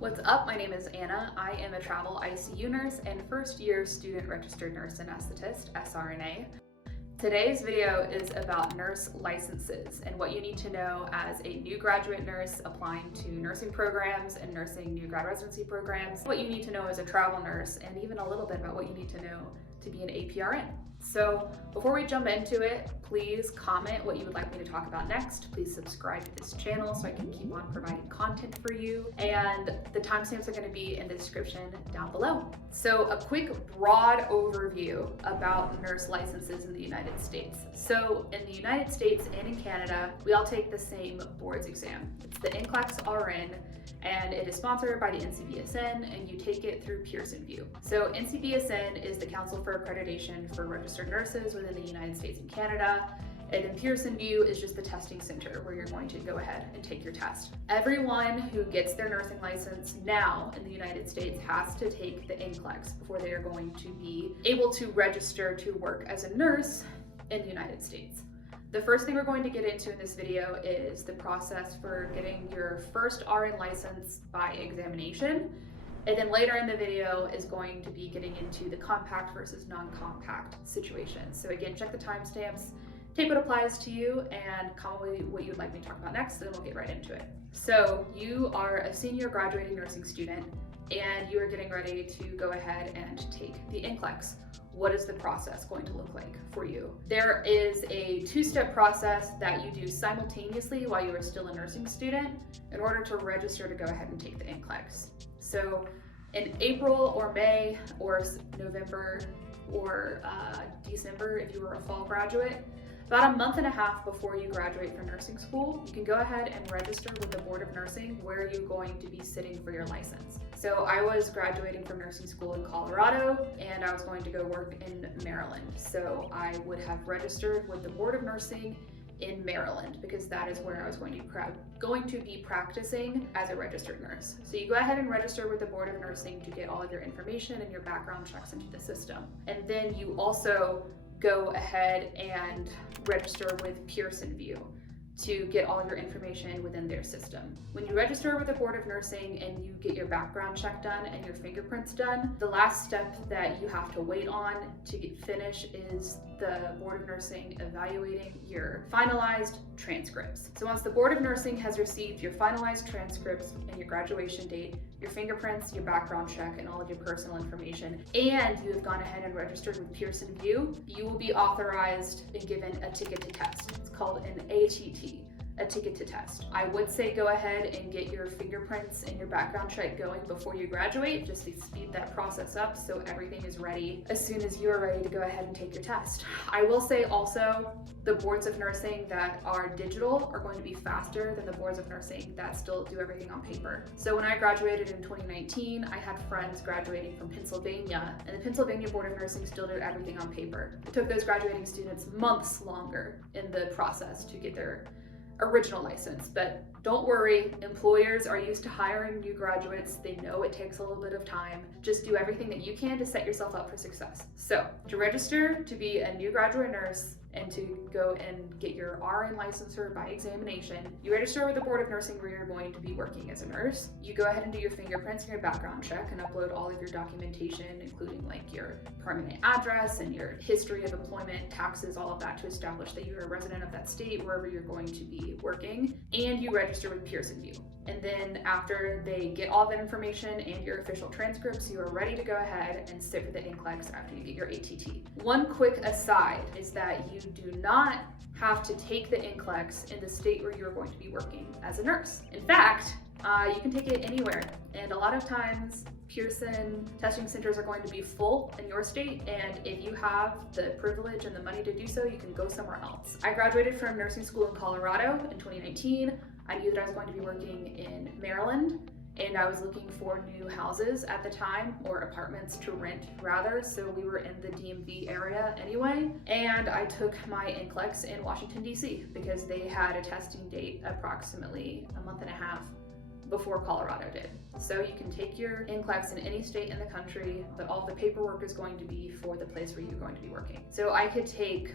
What's up? My name is Anna. I am a travel ICU nurse and first year student registered nurse anesthetist, SRNA. Today's video is about nurse licenses and what you need to know as a new graduate nurse applying to nursing programs and nursing new grad residency programs, what you need to know as a travel nurse, and even a little bit about what you need to know to be an APRN. So before we jump into it, please comment what you would like me to talk about next. Please subscribe to this channel so I can keep on providing content for you. And the timestamps are going to be in the description down below. So a quick broad overview about nurse licenses in the United States. So in the United States and in Canada, we all take the same boards exam. It's the NCLEX RN, and it is sponsored by the NCBSN, and you take it through Pearson VUE. So NCBSN is the Council for Accreditation for Registered Nurses within the United States and Canada, and then Pearson VUE is just the testing center where you're going to go ahead and take your test. Everyone who gets their nursing license now in the United States has to take the NCLEX before they are going to be able to register to work as a nurse in the United States. The first thing we're going to get into in this video is the process for getting your first RN license by examination. And then later in the video is going to be getting into the compact versus non-compact situation. So again, check the timestamps, take what applies to you, and comment what you'd like me to talk about next, and then we'll get right into it. So you are a senior graduating nursing student, and you are getting ready to go ahead and take the NCLEX. What is the process going to look like for you? There is a two-step process that you do simultaneously while you are still a nursing student in order to register to go ahead and take the NCLEX. So in April or May or November or December, if you were a fall graduate, about a month and a half before you graduate from nursing school, you can go ahead and register with the Board of Nursing where you're going to be sitting for your license. So I was graduating from nursing school in Colorado, and I was going to go work in Maryland. So I would have registered with the Board of Nursing in Maryland because that is where I was going to be practicing as a registered nurse. So you go ahead and register with the Board of Nursing to get all of your information and your background checks into the system. And then you also go ahead and register with Pearson VUE to get all your information within their system. When you register with the Board of Nursing and you get your background check done and your fingerprints done, the last step that you have to wait on to finish is the Board of Nursing evaluating your finalized transcripts. So once the Board of Nursing has received your finalized transcripts and your graduation date, your fingerprints, your background check, and all of your personal information, and you have gone ahead and registered with Pearson VUE, you will be authorized and given a ticket to test. It's called an ATT, a ticket to test. I would say go ahead and get your fingerprints and your background check going before you graduate, just to speed that process up so everything is ready as soon as you're ready to go ahead and take your test. I will say also, the boards of nursing that are digital are going to be faster than the boards of nursing that still do everything on paper. So when I graduated in 2019, I had friends graduating from Pennsylvania, and the Pennsylvania Board of Nursing still did everything on paper. It took those graduating students months longer in the process to get their original license, but don't worry, employers are used to hiring new graduates. They know it takes a little bit of time. Just do everything that you can to set yourself up for success. So to register to be a new graduate nurse and to go and get your RN licensure by examination, you register with the Board of Nursing where you're going to be working as a nurse. You go ahead and do your fingerprints and your background check and upload all of your documentation, including like your permanent address and your history of employment, taxes, all of that, to establish that you're a resident of that state wherever you're going to be working. And you register with Pearson VUE. And then after they get all that information and your official transcripts, you are ready to go ahead and sit for the NCLEX after you get your ATT. One quick aside is that you do not have to take the NCLEX in the state where you're going to be working as a nurse. In fact, you can take it anywhere. And a lot of times, Pearson testing centers are going to be full in your state, and if you have the privilege and the money to do so, you can go somewhere else. I graduated from nursing school in Colorado in 2019. I knew that I was going to be working in Maryland, and I was looking for new houses at the time, or apartments to rent rather, so we were in the DMV area anyway, and I took my NCLEX in Washington, D.C. because they had a testing date approximately a month and a half before Colorado did. So you can take your NCLEX in any state in the country, but all the paperwork is going to be for the place where you're going to be working. So I could take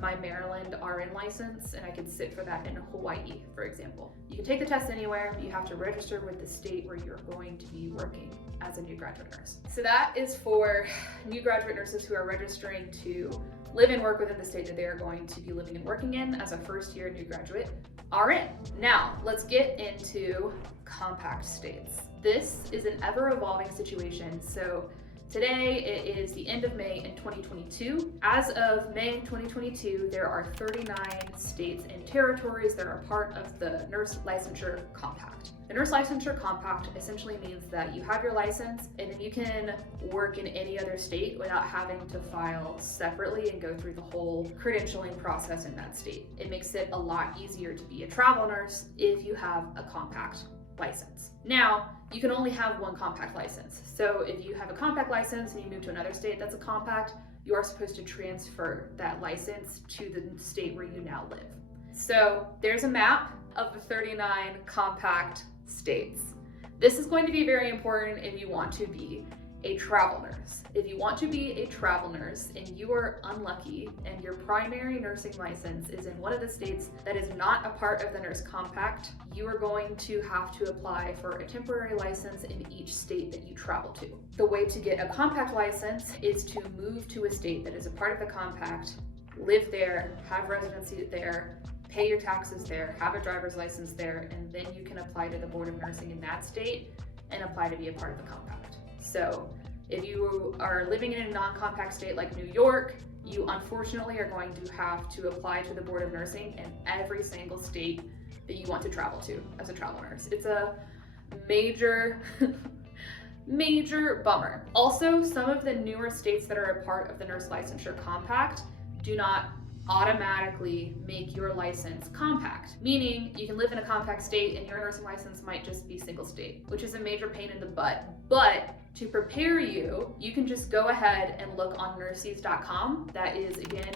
my Maryland RN license and I could sit for that in Hawaii, for example. You can take the test anywhere, but you have to register with the state where you're going to be working as a new graduate nurse. So that is for new graduate nurses who are registering to live and work within the state that they are going to be living and working in as a first year new graduate RN. Now, let's get into compact states. This is an ever-evolving situation. So today it is the end of May in 2022. As of May 2022, there are 39 states and territories that are part of the Nurse Licensure Compact. The Nurse Licensure Compact essentially means that you have your license and then you can work in any other state without having to file separately and go through the whole credentialing process in that state. It makes it a lot easier to be a travel nurse if you have a compact license. Now, you can only have one compact license. So if you have a compact license and you move to another state that's a compact, you are supposed to transfer that license to the state where you now live. So there's a map of the 39 compact states. This is going to be very important if you want to be a travel nurse. If you want to be a travel nurse and you are unlucky and your primary nursing license is in one of the states that is not a part of the Nurse Compact, you are going to have to apply for a temporary license in each state that you travel to. The way to get a compact license is to move to a state that is a part of the compact, live there, have residency there, pay your taxes there, have a driver's license there, and then you can apply to the Board of Nursing in that state and apply to be a part of the compact. So if you are living in a non-compact state like New York, you unfortunately are going to have to apply to the Board of Nursing in every single state that you want to travel to as a travel nurse. It's a major, major bummer. Also, some of the newer states that are a part of the Nurse Licensure Compact do not automatically make your license compact, meaning you can live in a compact state and your nursing license might just be single state, which is a major pain in the butt. But to prepare you, you can just go ahead and look on nurses.com. That is, again,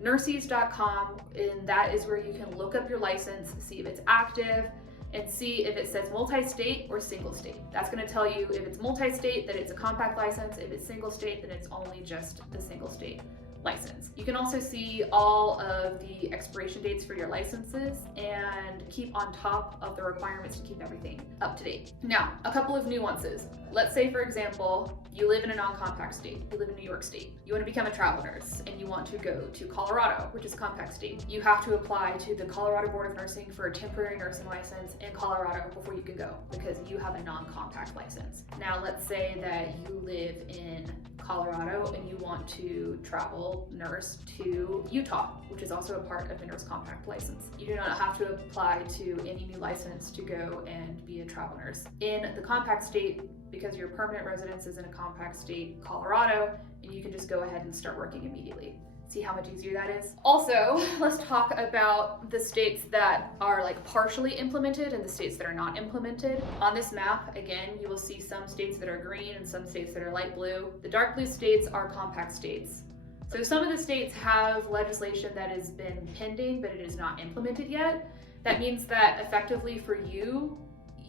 nurses.com, and that is where you can look up your license, see if it's active, and see if it says multi-state or single state. That's gonna tell you if it's multi-state, that it's a compact license. If it's single state, then it's only just the single state license. You can also see all of the expiration dates for your licenses and keep on top of the requirements to keep everything up to date. Now, a couple of nuances. Let's say, for example, you live in a non-compact state. You live in New York State. You want to become a travel nurse and you want to go to Colorado, which is a compact state. You have to apply to the Colorado Board of Nursing for a temporary nursing license in Colorado before you can go because you have a non-compact license. Now, let's say that you live in Colorado and you want to travel nurse to Utah, which is also a part of the Nurse Compact license. You do not have to apply to any new license to go and be a travel nurse. In the compact state, because your permanent residence is in a compact state, Colorado, and you can just go ahead and start working immediately. See how much easier that is? Also, let's talk about the states that are like partially implemented and the states that are not implemented. On this map, again, you will see some states that are green and some states that are light blue. The dark blue states are compact states. So some of the states have legislation that has been pending, but it is not implemented yet. That means that effectively for you,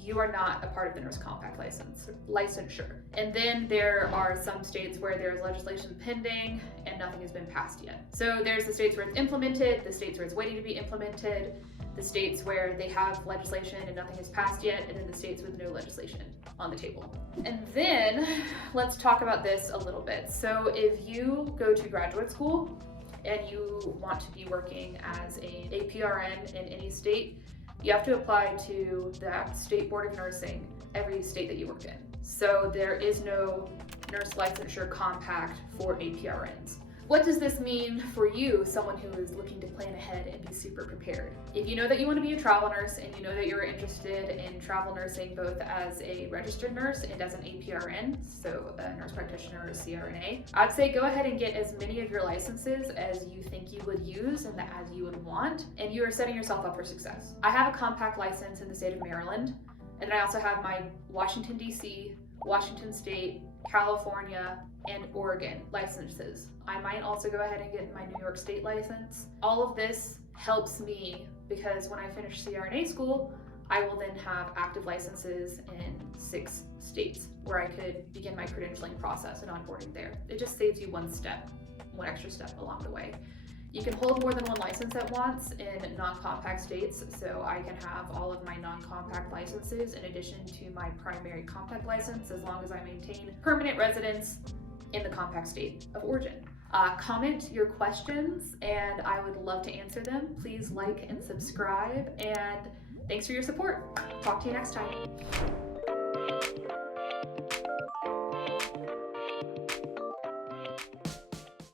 you are not a part of the Nurse Compact licensure. And then there are some states where there's legislation pending and nothing has been passed yet. So there's the states where it's implemented, the states where it's waiting to be implemented, the states where they have legislation and nothing has passed yet, and then the states with no legislation on the table. And then let's talk about this a little bit. So if you go to graduate school and you want to be working as an APRN in any state, you have to apply to that state board of nursing every state that you work in. So there is no Nurse Licensure Compact for APRNs. What does this mean for you, someone who is looking to plan ahead and be super prepared? If you know that you want to be a travel nurse and you know that you're interested in travel nursing both as a registered nurse and as an APRN, so a nurse practitioner or a CRNA, I'd say go ahead and get as many of your licenses as you think you would use and as you would want, and you are setting yourself up for success. I have a compact license in the state of Maryland, and then I also have my Washington, D.C., Washington State, California, and Oregon licenses. I might also go ahead and get my New York State license. All of this helps me because when I finish CRNA school, I will then have active licenses in 6 states where I could begin my credentialing process and onboarding there. It just saves you one extra step along the way. You can hold more than one license at once in non-compact states, so I can have all of my non-compact licenses in addition to my primary compact license as long as I maintain permanent residence in the compact state of origin. Comment your questions and I would love to answer them. Please like and subscribe, and thanks for your support. Talk to you next time.